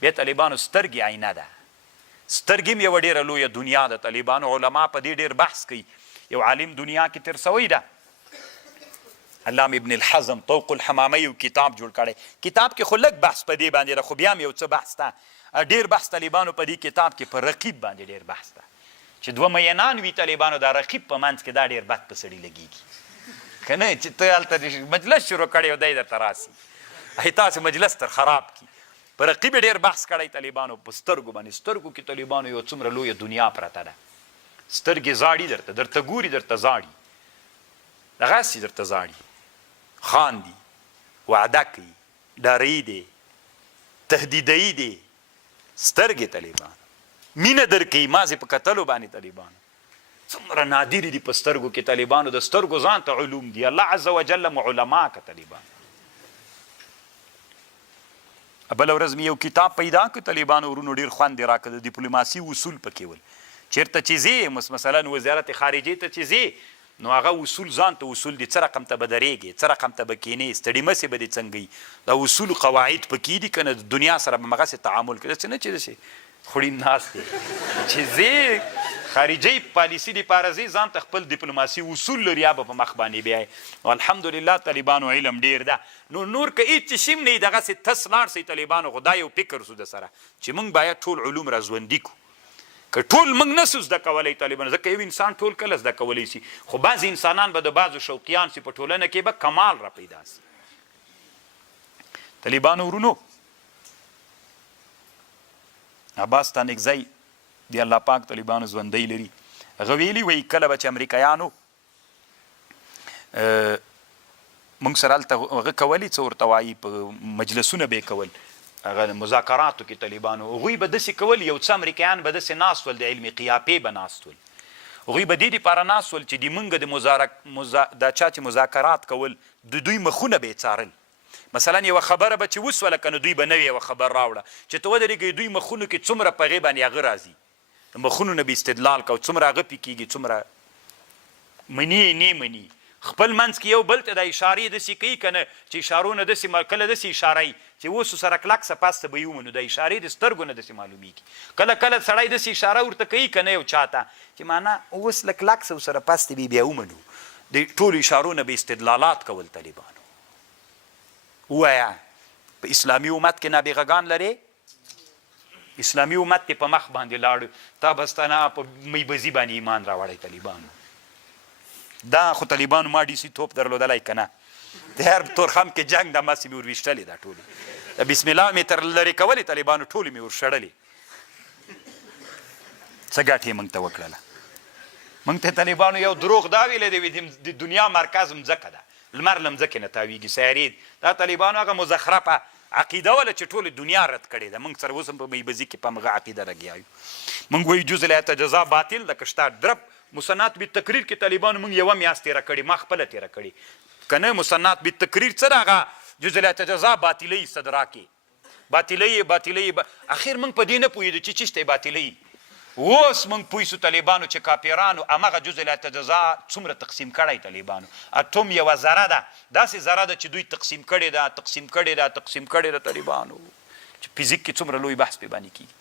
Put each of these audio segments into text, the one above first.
بیا طالبانو سترګې آینه ده. سترګې هم یوه ډېره لویه دنیا ده. طالبانو علما په دې ډېر بحث کوي. یو عالم دنیا کې تېر سوی ده، علامه ابن الحزم طوق الحمامه یو کتاب جوړ کړی. کتاب کې خو لږ بحث په دې باندې ده، خو بیا هم یو څه بحث ده. ډېر بحث طالبانو په دې کتاب کې په رقیب باندې ډېر بحث ده چې دوه مینان وي طالبانو، دا رقیب په منځ کې دا ډېر بد په سړي لګېږي که نه، چې ته هلته مجلس شروع کړی او دی درته راسي ای تاسې مجلس تر خراب کړي. په رقیب ډېر بحث کړی طالبانو په سترګو باندې. سترګو کې طالبانو یو څومره لویه دنیا پرته ده. سترګې زاړي درته ګوري، درته زاړي، دغسې درته زاړي، خاندي، وعده کوي، ډاروي دی، تهدیدوي دی. سترګې طالبانو مینه درکوي مازې په کتلو باندې. طالبانو څومره نادرې دي په سترګو کې طالبانو. د سترګو ځان ته علوم دي. الله عز وجل مو علما که طالبانو. بله ورځ مې یو کتاب پیدا کړ طالبانو ورونو، ډېر خوند یې راکړه. د ډپلوماسۍ اصول پکې ول. چېرته چې ځې مثلا وزارت خارجې ته چې ځې نو هغه اصول ځان ته اصول دي. څه رقم ته به درېږې، څه رقم ته به کښېنې، ستړي مسې به دې څنګه وي. دا اصول قواعد پکې دي که نه. د دنیا سره به همغسې تعامل کوي. داسې نه چې داسې خوړین ناست دی. چې ځې خارجۍ پالیسي دپاره ځې ځان ته خپل ډپلوماسي اصول لري، یا به په مخ باندې بیایې. الحمدلله طالبانو علم ډېر ده. نور که هېڅ شي هم نه وي دغسې تس لاړ سئ طالبانو. خو دا یو فکر سو د سره چې موږ باید ټول علوم را ژوندي کړو. که ټول موږ نسو زده کولی طالبانو، ځکه یو انسان ټول کله زده کولی شي، خو بعضې انسانان به د بعضو شوقیان سي، په ټولنه کې به کمال را پیدا سي. طالبانو ورونو عباس تانکزی دی الله پاک طالبانو ژوندی لري. هغه ویلي وایي کله به چې امریکایانو موږ سره هلته هغه کولي څه ورته وایي په مجلسونه به یې کول هغه مذاکراتو کې طالبانو، هغوی به داسې کول. یو څه امریکایان به داسې ناست ول، د علمي قیافې به ناست ول. هغوی به دې دپاره ناست ول چې د موږ دا چا چې مذاکرات کول د دوی مخونه به یې څارل. مثلا یوه خبره به چې وسوله که نو دوی به نوې یوه خبر راوړه چې ته ودرېږئ دوی مخونو کې څومره په هغې باندې هغه راځي، د مخونو نه به استدلال کو، څومره هغه پې کېږي، څومره مني یې نه مني. خپل منځ کې یو بل ته د اشارې داسې کوي که نه چې اشارو نه داسې کله داسې اشاره یي چې اوس سره کلکسه پاسته به یې ومنو. د اشارې د سترګو نه داسې معلومیږي. کله کله سړی داسې اشاره ورته کوي که نه یو چا ته چې معنا اوس لږ کلکسه ورسره پاسته به بیا ومنو. د ټولو اشارو نه به استدلالات کول. طالبانو ووایه په اسلامي امت کې نابغګان لرې؟ اسلامي امت دې په مخ باندې لاړ، تا بستانه په میبزي باندې ایمان راوړی. طالبانو دا خو طالبانو ما ډي سي توپ درلودلی که نه، د هر تورخم کې جنګ دمسې مې ورویشتلې دا ټولې د بسم الله مې تر لرې کولې طالبانو ټولې مې ورشړلې. څه ګټې یې موږ ته وکړله؟ موږ ته طالبانو یو دروغ دا ویلی دی د دنیا مرکز مځکه ده، لمر له مځکې نه تاویږي سیارې. دا طالبانو هغه مزخرفه عقیده وله چې ټولې دنیا رد کړې ده. موږ سره اوس هم په میبزي کې په همغه عقیده لګیا یو. موږ وایو جز الجزا باطل ده که شته. درب مسنات بالتقریر کې طالبانو موږ یوه میاشت تېره کړې، ما خپله تېره کړې که نه. مسنات بالتقریر څه ده؟ هغه جز الجزا باطلۍ صدرا کې باطلۍ اخر موږ په دې نه پوهېدو چې چیشته باطلۍ. اوس موږ پوه سو طالبانو چې کاپیرانو همغه جز الجزا څومره تقسیم کړی. طالبانو اتوم یوه ذره ده، داسې ذره ده چې دوی تقسیم کړې ده طالبانو. چې فزیک کې څومره لوی بحث پې باندې کېږي.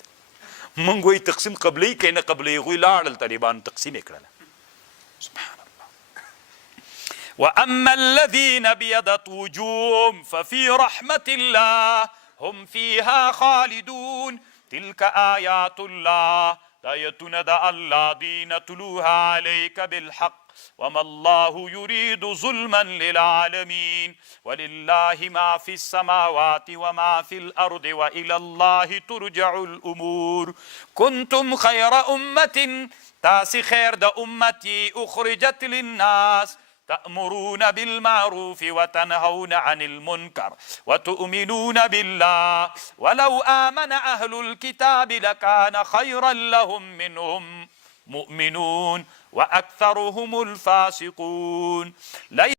موږ وایي تقسیم قبلۍ که نه قبلۍ، هغوی لاړل طالبانو تقسیم یې کړله. سبحان الله. واما الذين ابيضت وجوههم ففي رحمة الله هم فيها خالدون تلك آيات الله آیتونه د الله دی نتلوها علیک بالحق وما الله يريد ظلما للعالمين ولله ما في السماوات وما في الأرض وإلى الله ترجع الأمور كنتم خير أمة تاسي خير دا أمتي أخرجت للناس تأمرون بالمعروف وتنهون عن المنكر وتؤمنون بالله ولو آمن أهل الكتاب لكان خيرا لهم منهم مؤمنون وأكثرهم الفاسقون.